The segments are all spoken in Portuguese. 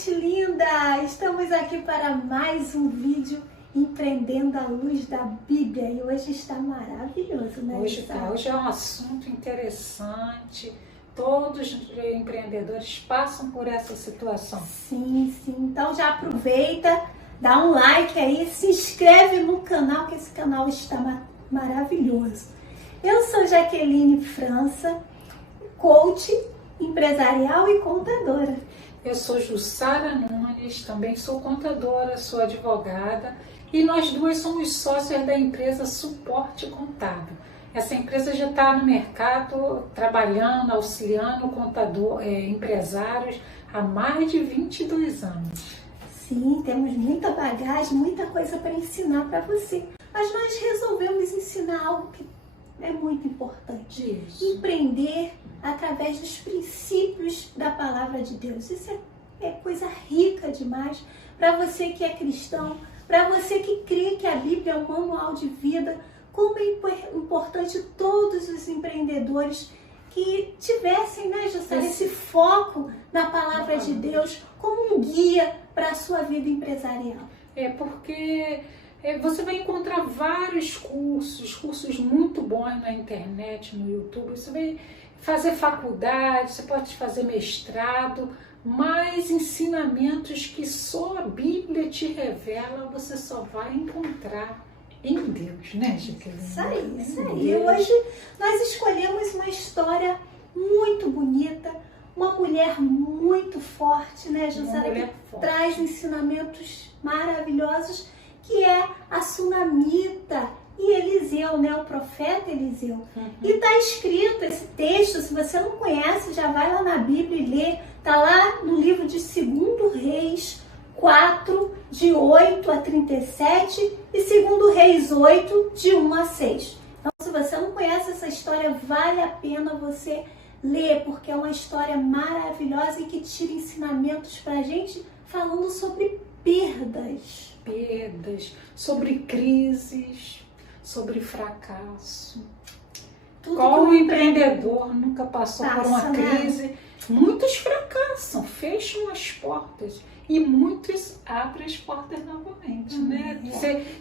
gente linda! Estamos aqui para mais um vídeo empreendendo à luz da Bíblia e hoje está maravilhoso, né? Hoje é um assunto interessante. Todos os empreendedores passam por essa situação. Sim. Então já aproveita, dá um like aí, se inscreve no canal, que esse canal está maravilhoso. Eu sou Jaqueline França, coach empresarial e contadora. Eu sou Jussara Nunes, também sou contadora, sou advogada e nós duas somos sócias da empresa Suporte Contábil. Essa empresa já está no mercado trabalhando, auxiliando empresários há mais de 22 anos. Sim, temos muita bagagem, muita coisa para ensinar para você. Mas nós resolvemos ensinar algo que é muito importante. Isso. Empreender através dos princípios da palavra de Deus. Isso é coisa rica demais para você que é cristão, para você que crê que a Bíblia é um manual de vida. Como é importante todos os empreendedores que tivessem, né, Jussara, esse foco na palavra de Deus como um guia para a sua vida empresarial. Porque você vai encontrar vários cursos muito bons na internet, no YouTube. Você vai fazer faculdade, você pode fazer mestrado, mas ensinamentos que só a Bíblia te revela, você só vai encontrar em Deus, né, Jaqueline? Isso aí. E hoje nós escolhemos uma história muito bonita, uma mulher muito forte, né, Jussara, que traz ensinamentos maravilhosos, que é a Sunamita e Eliseu, né, o profeta Eliseu. E está escrito esse texto, se você não conhece, já vai lá na Bíblia e lê. Está lá no livro de 2 Reis 4, de 8 a 37 e 2 Reis 8, de 1 a 6. Então, se você não conhece essa história, vale a pena você ler, porque é uma história maravilhosa e que tira ensinamentos para a gente falando sobre perdas, sobre crises, sobre fracasso. Qual empreendedor nunca passou por uma crise? Né? Muitos fracassam, fecham as portas e muitos abrem as portas novamente, né?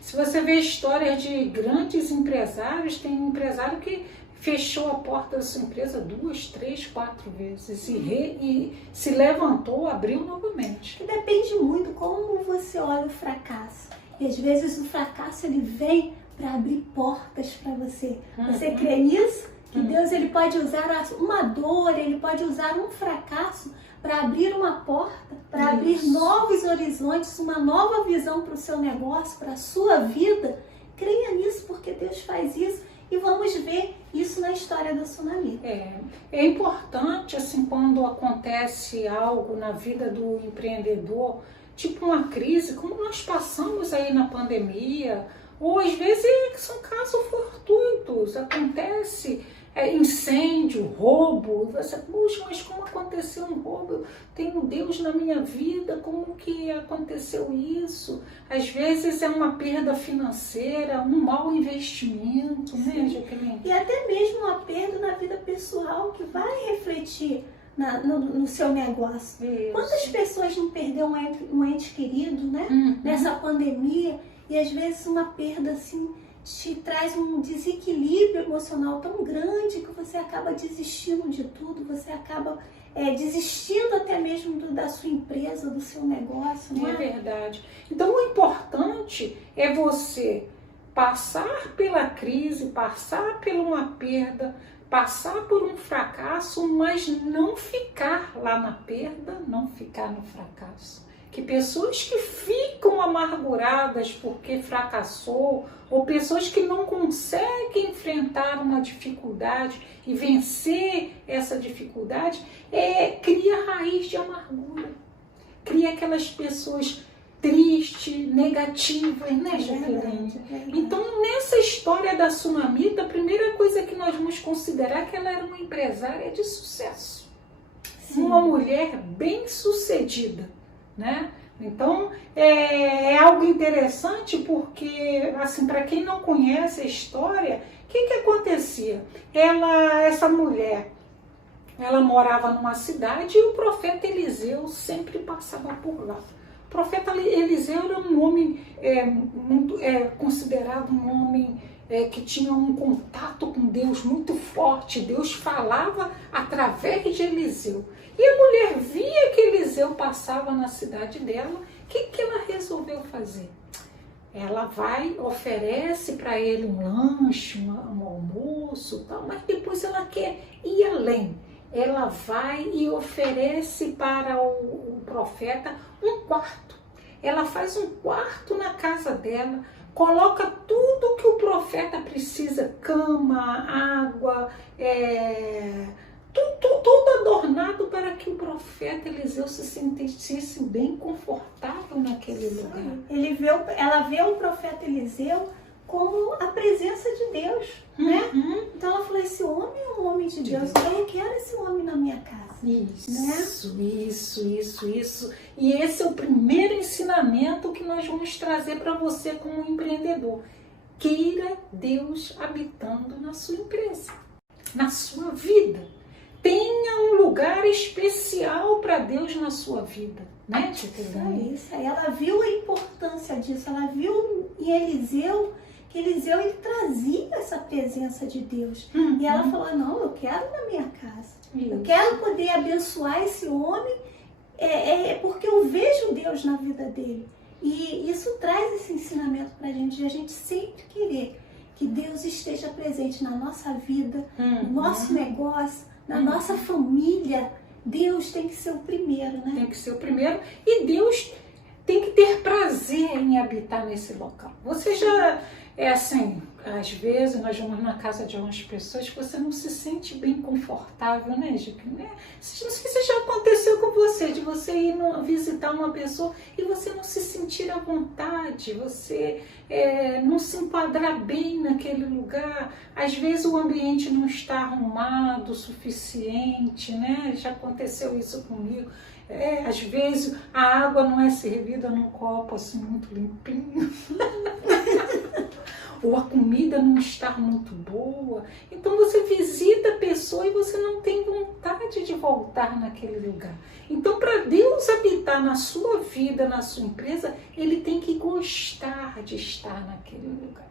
Se você vê histórias de grandes empresários, tem um empresário que fechou a porta da sua empresa 2, 3, 4 vezes e se levantou, abriu novamente. E depende muito como você olha o fracasso. E às vezes o fracasso ele vem para abrir portas para você. Você crê nisso? Que Deus ele pode usar uma dor, ele pode usar um fracasso para abrir uma porta, para abrir novos horizontes, uma nova visão para o seu negócio, para a sua vida. Creia nisso, porque Deus faz isso. E vamos ver isso na história da Sunamita. É importante, assim, quando acontece algo na vida do empreendedor, tipo uma crise, como nós passamos aí na pandemia, ou às vezes são casos fortuitos, acontece incêndio, roubo, você, puxa, mas como aconteceu um roubo? Eu tenho Deus na minha vida, como que aconteceu isso? Às vezes é uma perda financeira, um mau investimento, né, Jaqueline? E até mesmo uma perda na vida pessoal que vai refletir no seu negócio. Isso. Quantas pessoas não perderam um ente querido, né? Nessa pandemia, e às vezes uma perda assim te traz um desequilíbrio emocional tão grande que você acaba desistindo de tudo, você acaba desistindo até mesmo da sua empresa, do seu negócio. Não é? É verdade. Então o importante é você passar pela crise, passar por uma perda, passar por um fracasso, mas não ficar lá na perda, não ficar no fracasso. Que pessoas que ficam amarguradas porque fracassou, ou pessoas que não conseguem enfrentar uma dificuldade e vencer essa dificuldade, cria raiz de amargura. Cria aquelas pessoas tristes, negativas, né, Jaqueline? Então, nessa história da Sunamita, a primeira coisa que nós vamos considerar é que ela era uma empresária de sucesso. Sim. Uma mulher bem-sucedida. Né? Então é algo interessante porque, assim, para quem não conhece a história, o que acontecia? Essa mulher, ela morava numa cidade e o profeta Eliseu sempre passava por lá. O profeta Eliseu era um homem considerado um homem que tinha um contato com Deus muito forte. Deus falava através de Eliseu. E a mulher via que Eliseu passava na cidade dela. O que ela resolveu fazer? Ela vai, oferece para ele um lanche, um almoço, tal, mas depois ela quer ir além. Ela vai e oferece para o profeta um quarto. Ela faz um quarto na casa dela, coloca tudo que o profeta precisa, cama, água, tudo adornado para que o profeta Eliseu se sentisse bem confortável naquele lugar. Ela vê o profeta Eliseu como a presença de Deus, né? Então ela falou, esse homem é um homem de Deus, então eu quero esse homem na minha casa. Isso. E esse é o primeiro ensinamento que nós vamos trazer para você como empreendedor. Queira Deus habitando na sua empresa, na sua vida. Tenha um lugar especial para Deus na sua vida, né, Isso. Ela viu a importância disso, ela viu em Eliseu, que Eliseu ele trazia essa presença de Deus. E ela falou, não, eu quero na minha casa. Eu quero poder abençoar esse homem, porque eu vejo Deus na vida dele. E isso traz esse ensinamento para de a gente sempre querer que Deus esteja presente na nossa vida, no nosso negócio, na nossa família. Deus tem que ser o primeiro, né? Tem que ser o primeiro, e Deus tem que ter prazer em habitar nesse local. Você já assim, às vezes nós vamos na casa de algumas pessoas que você não se sente bem confortável, né, Gica? Não sei se já aconteceu com você, de você ir visitar uma pessoa e você não se sentir à vontade, você não se enquadrar bem naquele lugar. Às vezes o ambiente não está arrumado o suficiente, né? Já aconteceu isso comigo. Às vezes a água não é servida num copo assim muito limpinho. Ou a comida não está muito boa. Então você visita a pessoa e você não tem vontade de voltar naquele lugar. Então, para Deus habitar na sua vida, na sua empresa, Ele tem que gostar de estar naquele lugar.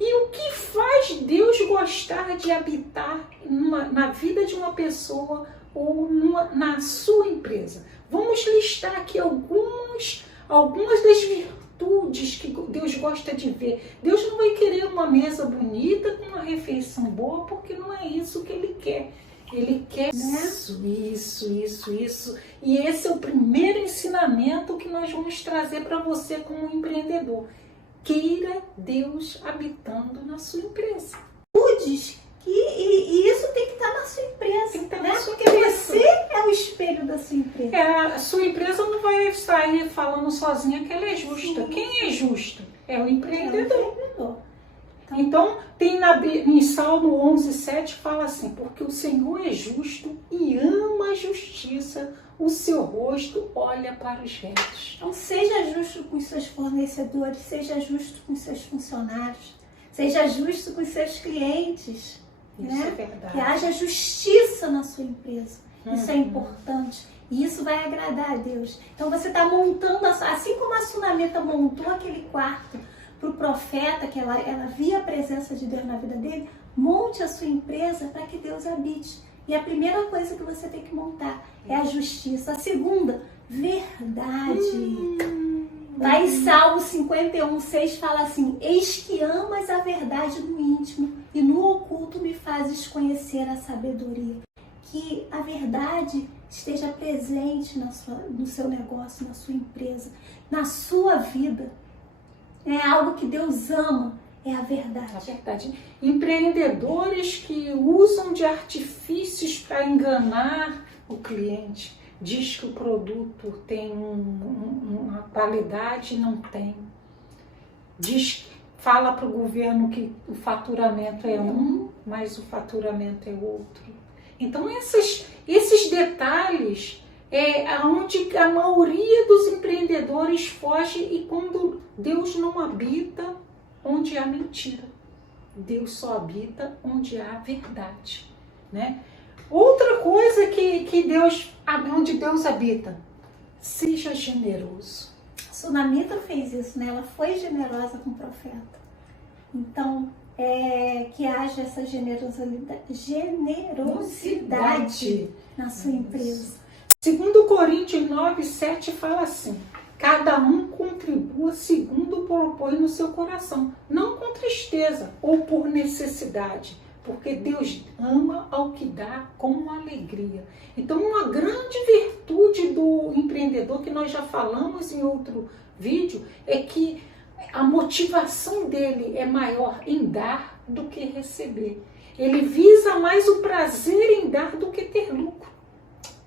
E o que faz Deus gostar de habitar na vida de uma pessoa ou na sua empresa? Vamos listar aqui algumas das virtudes que Deus gosta de ver. Deus não vai querer uma mesa bonita com uma refeição boa, porque não é isso que Ele quer. Ele quer isso. E esse é o primeiro ensinamento que nós vamos trazer para você como empreendedor. Queira Deus habitando na sua empresa. E isso tem que estar na sua empresa, né? Porque você é o espelho da sua empresa. A sua empresa não vai sair falando sozinha que ela é justa. Quem é justo? É o empreendedor. Então, tem em Salmo 11:7 fala assim, porque o Senhor é justo e ama a justiça, o seu rosto olha para os retos. Então, seja justo com os seus fornecedores, seja justo com os seus funcionários, seja justo com os seus clientes. Isso é verdade. Que haja justiça na sua empresa. Isso é importante. E isso vai agradar a Deus. Então você está montando, assim como a Sunamita montou aquele quarto para o profeta, que ela via a presença de Deus na vida dele, monte a sua empresa para que Deus habite. E a primeira coisa que você tem que montar é a justiça. A segunda, verdade. Lá em Salmo 51:6 fala assim, eis que amas a verdade no íntimo e no oculto me fazes conhecer a sabedoria. Que a verdade esteja presente no seu negócio, na sua empresa, na sua vida. É algo que Deus ama, é a verdade. A verdade. Empreendedores que usam de artifícios para enganar o cliente. Diz que o produto tem uma qualidade e não tem. Fala para o governo que o faturamento é um, mas o faturamento é outro. Então esses detalhes onde a maioria dos empreendedores foge, e quando Deus não habita onde há mentira. Deus só habita onde há verdade, né? Outra coisa que Deus, onde Deus habita, seja generoso. A Sunamita fez isso, né? Ela foi generosa com o profeta. Então, que haja essa generosidade na sua empresa. 2 Coríntios 9:7 fala assim: cada um contribua segundo propõe no seu coração, não com tristeza ou por necessidade, porque Deus ama ao que dá com alegria. Então, uma grande virtude do empreendedor, que nós já falamos em outro vídeo, é que a motivação dele é maior em dar do que receber. Ele visa mais o prazer em dar do que ter lucro.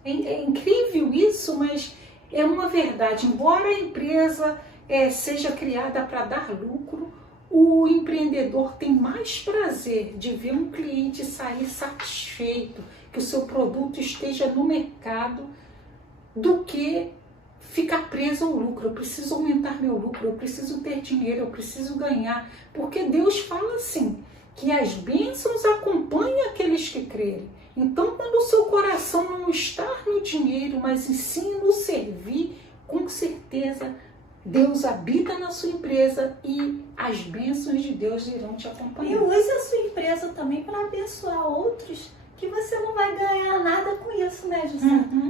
É incrível isso, mas é uma verdade. Embora a empresa seja criada para dar lucro, o empreendedor tem mais prazer de ver um cliente sair satisfeito, que o seu produto esteja no mercado, do que ficar preso ao lucro. Eu preciso aumentar meu lucro, eu preciso ter dinheiro, eu preciso ganhar. Porque Deus fala assim, que as bênçãos acompanham aqueles que crerem. Então, quando o seu coração não está no dinheiro, mas sim no servir, com certeza Deus habita na sua empresa e as bênçãos de Deus irão te acompanhar. E use a sua empresa também para abençoar outros, que você não vai ganhar nada com isso, né, José?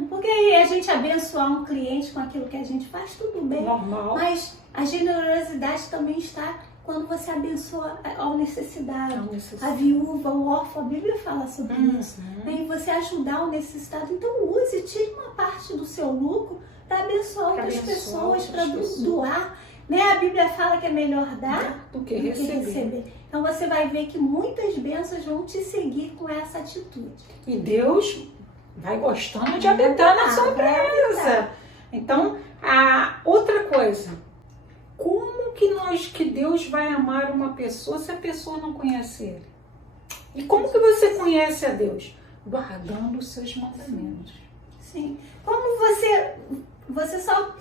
Porque aí a gente abençoar um cliente com aquilo que a gente faz, tudo bem. Normal. Mas a generosidade também está quando você abençoa ao necessitado, a viúva, o órfão. A Bíblia fala sobre isso. E você ajudar o necessitado. Então use, tire uma parte do seu lucro para abençoar outras pessoas, para doar. Né? A Bíblia fala que é melhor dar do que receber. Então você vai ver que muitas bênçãos vão te seguir com essa atitude. E Deus vai gostando de habitar na sua empresa. Então, a outra coisa, como que Deus vai amar uma pessoa se a pessoa não conhece Ele? E como que você conhece a Deus? Guardando os seus mandamentos. Sim. Como você só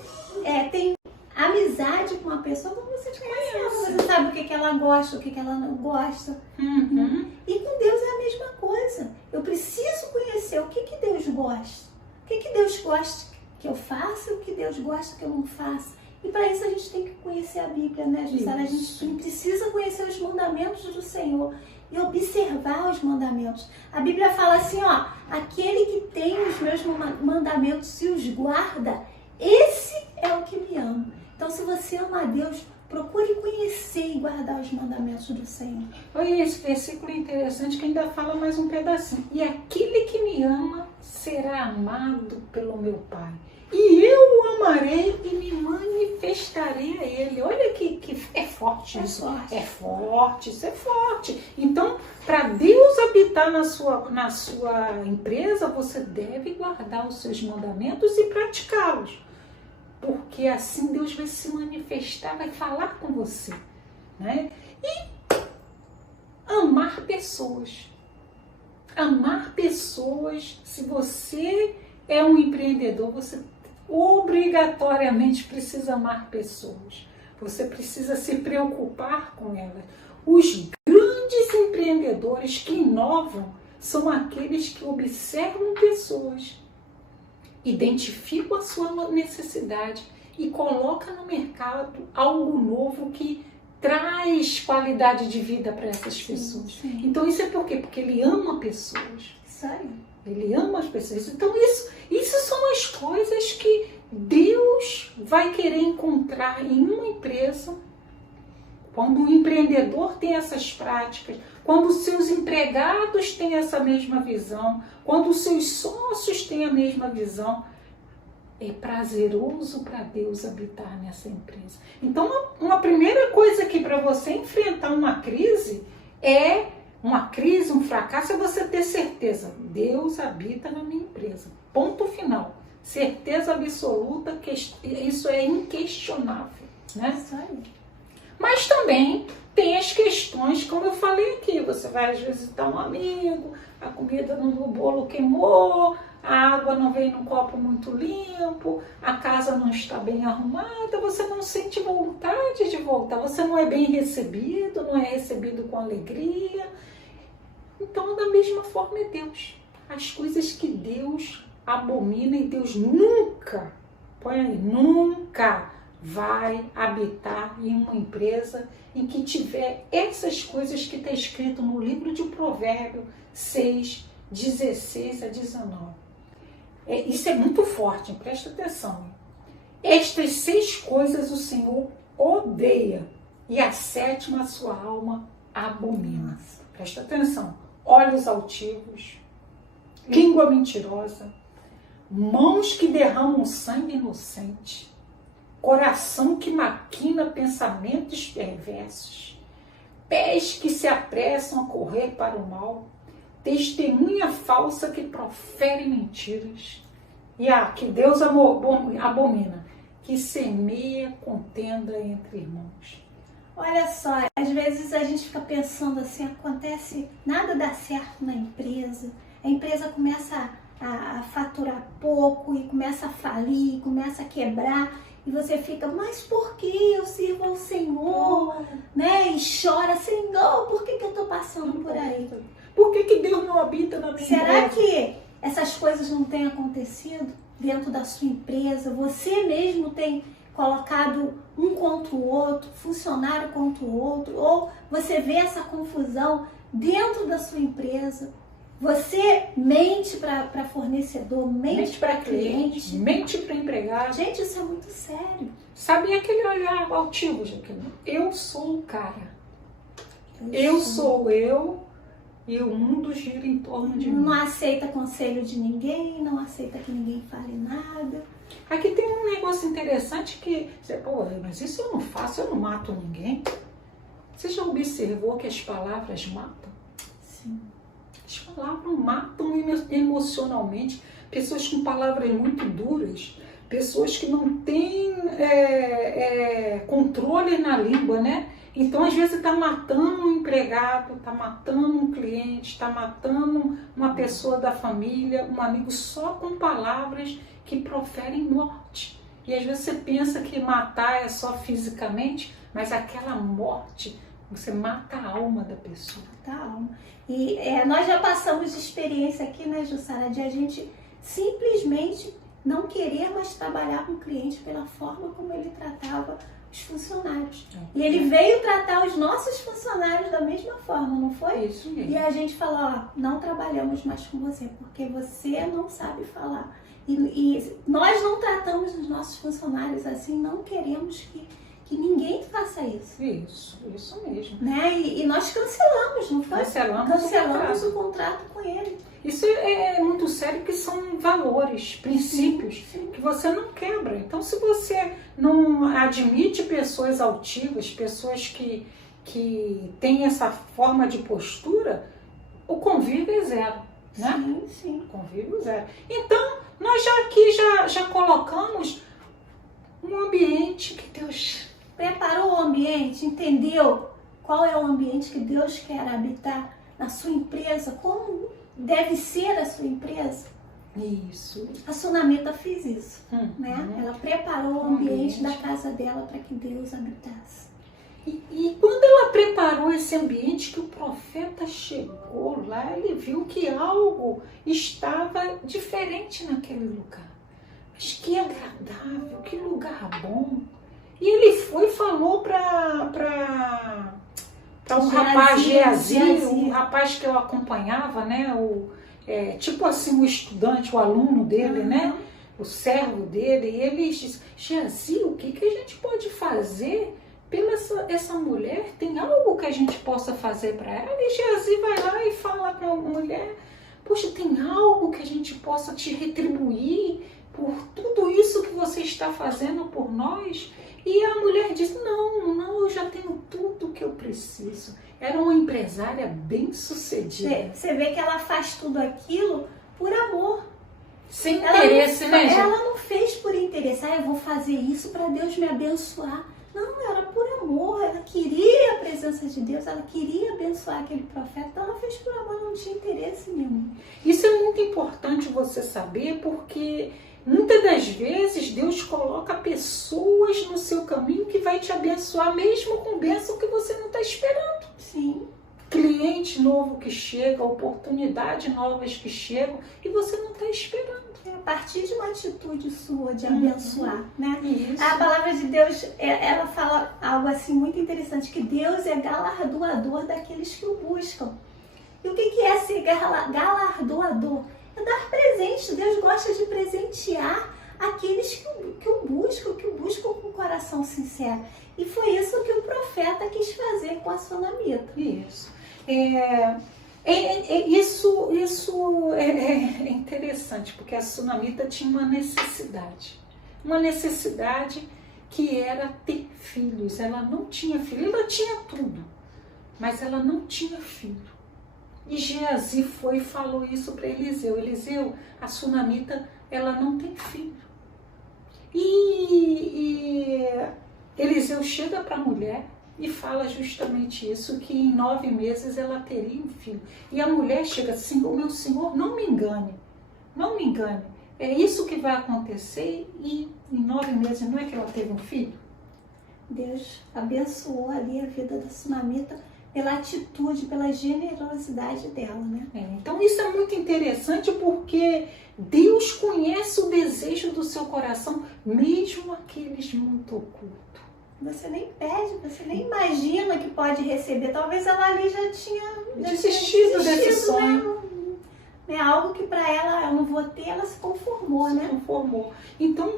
tem amizade com uma pessoa quando você conhece ela, você sabe o que ela gosta, o que ela não gosta. E com Deus é a mesma coisa. Eu preciso conhecer o que Deus gosta. O que Deus gosta que eu faça e o que Deus gosta que eu não faça. E para isso a gente tem que conhecer a Bíblia, né, Gisela? A gente precisa conhecer os mandamentos do Senhor e observar os mandamentos. A Bíblia fala assim, ó, aquele que tem os meus mandamentos e os guarda, esse é o que me ama. Então, se você ama a Deus, procure conhecer e guardar os mandamentos do Senhor. Olha, esse versículo é interessante, que ainda fala mais um pedacinho. E aquele que me ama será amado pelo meu Pai. E eu o amarei e me manifestarei a Ele. Olha que é forte isso. É forte, isso é forte. Então, para Deus habitar na sua empresa, você deve guardar os seus mandamentos e praticá-los. Porque assim Deus vai se manifestar, vai falar com você. Né? E amar pessoas. Amar pessoas, se você é um empreendedor, você obrigatoriamente precisa amar pessoas. Você precisa se preocupar com elas. Os grandes empreendedores que inovam são aqueles que observam pessoas, identificam a sua necessidade e colocam no mercado algo novo que traz qualidade de vida para essas pessoas. Sim. Então isso é por quê? Porque ele ama pessoas. Sério? Ele ama as pessoas. Então isso são as coisas que Deus vai querer encontrar em uma empresa. Quando o empreendedor tem essas práticas, quando os seus empregados têm essa mesma visão, quando os seus sócios têm a mesma visão, é prazeroso para Deus habitar nessa empresa. Então, uma primeira coisa aqui para você enfrentar uma crise, um fracasso, é você ter certeza. Deus habita na minha empresa. Ponto final. Certeza absoluta, que isso é inquestionável. Né? Sério? Mas também tem as questões, como eu falei aqui, você vai às vezes visitar um amigo, a comida no bolo queimou, a água não veio num copo muito limpo, a casa não está bem arrumada, você não sente vontade de voltar, você não é bem recebido, não é recebido com alegria. Então, da mesma forma é Deus. as coisas que Deus abomina e Deus nunca, põe aí, nunca vai habitar em uma empresa em que tiver essas coisas que está escrito no livro de Provérbios 6, 16 a 19. Isso é muito forte, presta atenção. Estas 6 coisas o Senhor odeia e a 7ª a sua alma abomina. Presta atenção. Olhos altivos, língua mentirosa, mãos que derramam sangue inocente, coração que maquina pensamentos perversos, pés que se apressam a correr para o mal, testemunha falsa que profere mentiras, e que Deus abomina, que semeia contenda entre irmãos. Olha só, às vezes a gente fica pensando assim, acontece, nada dá certo na empresa, a empresa começa a faturar pouco e começa a falir, começa a quebrar, e você fica, mas por que eu sirvo ao Senhor? Né? E chora, Senhor, por que eu estou passando por aí? Por que Deus não habita na minha Será empresa? que essas coisas não têm acontecido dentro da sua empresa? Você mesmo tem colocado um contra o outro, funcionário contra o outro, ou você vê essa confusão dentro da sua empresa? Você mente para fornecedor, mente para cliente, mente para empregado. Gente, isso é muito sério. Sabe aquele olhar altivo, Jaqueline? Eu sou o cara. Eu sou eu e o mundo gira em torno de mim. Não aceita conselho de ninguém, não aceita que ninguém fale nada. Aqui tem um negócio interessante que, pô, mas isso eu não faço, eu não mato ninguém. Você já observou que as palavras matam? Sim. As palavras matam emocionalmente. Pessoas com palavras muito duras, pessoas que não têm controle na língua, né? Então, às vezes, está matando um empregado, está matando um cliente, está matando uma pessoa da família, um amigo, só com palavras que proferem morte. E às vezes você pensa que matar é só fisicamente, mas aquela morte, você mata a alma da pessoa. Mata a alma. E nós já passamos de experiência aqui, né, Jussara, de a gente simplesmente não querer mais trabalhar com o cliente pela forma como ele tratava os funcionários. E ele veio tratar os nossos funcionários da mesma forma, não foi? Isso mesmo. E a gente falou, ó, não trabalhamos mais com você, porque você não sabe falar. E nós não tratamos os nossos funcionários assim, não queremos que ninguém faça isso. Isso mesmo. Né? E nós cancelamos, não foi? Cancelamos o contrato com ele. Isso é muito sério, porque são valores, princípios Sim. que você não quebra. Então, se você não admite pessoas altivas, pessoas que têm essa forma de postura, o convívio é zero. Né? Sim. Convívio zero. Então, nós já colocamos um ambiente que Deus preparou o ambiente, entendeu qual é o ambiente que Deus quer habitar na sua empresa, como deve ser a sua empresa. Isso. A Sunamita fez isso, né? Ela preparou o ambiente da casa dela para que Deus habitasse. E quando ela preparou esse ambiente, que o profeta chegou lá, ele viu que algo estava diferente naquele lugar. Mas que agradável, que lugar bom. E ele foi e falou para um rapaz, Geazi, um rapaz que eu acompanhava, né? Tipo assim, o estudante, o aluno dele, né? O servo dele. E ele disse, Geazi, o que a gente pode fazer pela essa mulher? Tem algo que a gente possa fazer para ela? E Geazi vai lá e fala com a mulher, poxa, tem algo que a gente possa te retribuir por tudo isso que você está fazendo por nós? E a mulher diz, não, eu já tenho tudo que eu preciso. Era uma empresária bem sucedida. Você vê que ela faz tudo aquilo por amor. Sem interesse, né, gente? Ela não fez por interesse, eu vou fazer isso para Deus me abençoar. Não, era por amor, ela queria a presença de Deus, ela queria abençoar aquele profeta, então ela fez por amor, não tinha interesse nenhum. Isso é muito importante você saber, porque muitas das vezes Deus coloca pessoas no seu caminho que vai te abençoar, mesmo com bênção que você não está esperando. Sim. cliente novo que chega, oportunidades novas que chegam e você não está esperando. A partir de uma atitude sua de abençoar, né? Isso. A palavra de Deus, ela fala algo assim muito interessante, que Deus é galardoador daqueles que o buscam. E o que é ser galardoador? É dar presente. Deus gosta de presentear aqueles que o buscam com o coração sincero. E foi isso que o profeta quis fazer com a sunamita. Isso. Isso é interessante, porque a sunamita tinha uma necessidade que era ter filhos. Ela não tinha filho, ela tinha tudo, mas ela não tinha filho. E Geazi foi e falou isso para Eliseu. Eliseu, a sunamita, ela não tem filho. E Eliseu chega para a mulher e fala justamente isso, que em 9 meses ela teria um filho. E a mulher chega assim, o meu senhor, não me engane, é isso que vai acontecer e em 9 meses não é que ela teve um filho? Deus abençoou ali a vida da sunamita pela atitude, pela generosidade dela, né? Então isso é muito interessante porque Deus conhece o desejo do seu coração, mesmo aqueles muito ocultos. Você nem pede, você nem imagina que pode receber. Talvez ela ali já tinha desistido desse sonho. Né? Algo que para ela, eu não vou ter, ela se conformou, né? Se conformou. Então,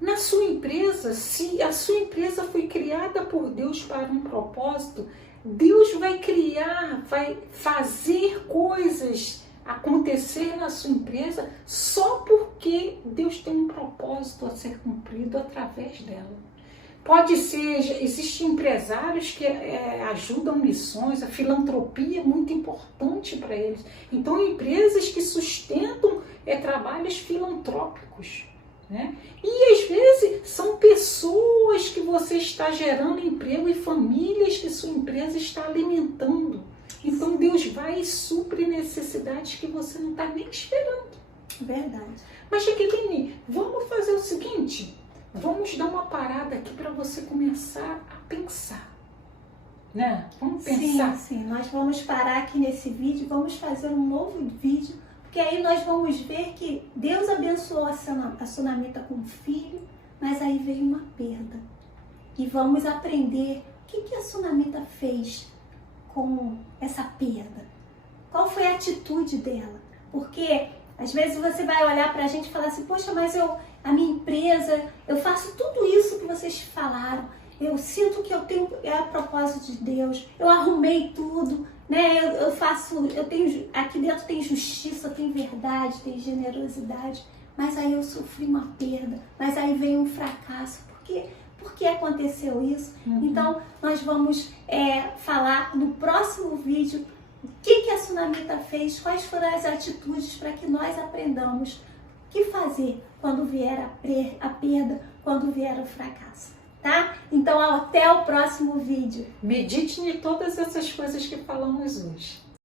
na sua empresa, se a sua empresa foi criada por Deus para um propósito, Deus vai criar, vai fazer coisas acontecer na sua empresa só porque Deus tem um propósito a ser cumprido através dela. Pode ser, existem empresários que ajudam missões, a filantropia é muito importante para eles. Então, empresas que sustentam trabalhos filantrópicos, né? E às vezes são pessoas que você está gerando emprego e famílias que sua empresa está alimentando. Então, Deus vai e supre necessidades que você não está nem esperando. Verdade. Mas, Jaqueline, vamos fazer o seguinte... Vamos dar uma parada aqui para você começar a pensar, né? Vamos pensar. Sim, nós vamos parar aqui nesse vídeo, vamos fazer um novo vídeo, porque aí nós vamos ver que Deus abençoou a sunamita com um filho, mas aí veio uma perda. E vamos aprender o que a sunamita fez com essa perda. Qual foi a atitude dela? Porque às vezes você vai olhar para a gente e falar assim, poxa, mas a minha empresa, eu faço tudo isso que vocês falaram, eu sinto que eu tenho, é o propósito de Deus, eu arrumei tudo, né? Aqui dentro tem justiça, tem verdade, tem generosidade, mas aí eu sofri uma perda, mas aí veio um fracasso, por que aconteceu isso? Então, nós vamos falar no próximo vídeo o que a sunamita fez, quais foram as atitudes para que nós aprendamos o que fazer quando vier a perda, quando vier o fracasso, tá? Então, até o próximo vídeo. Medite em todas essas coisas que falamos hoje.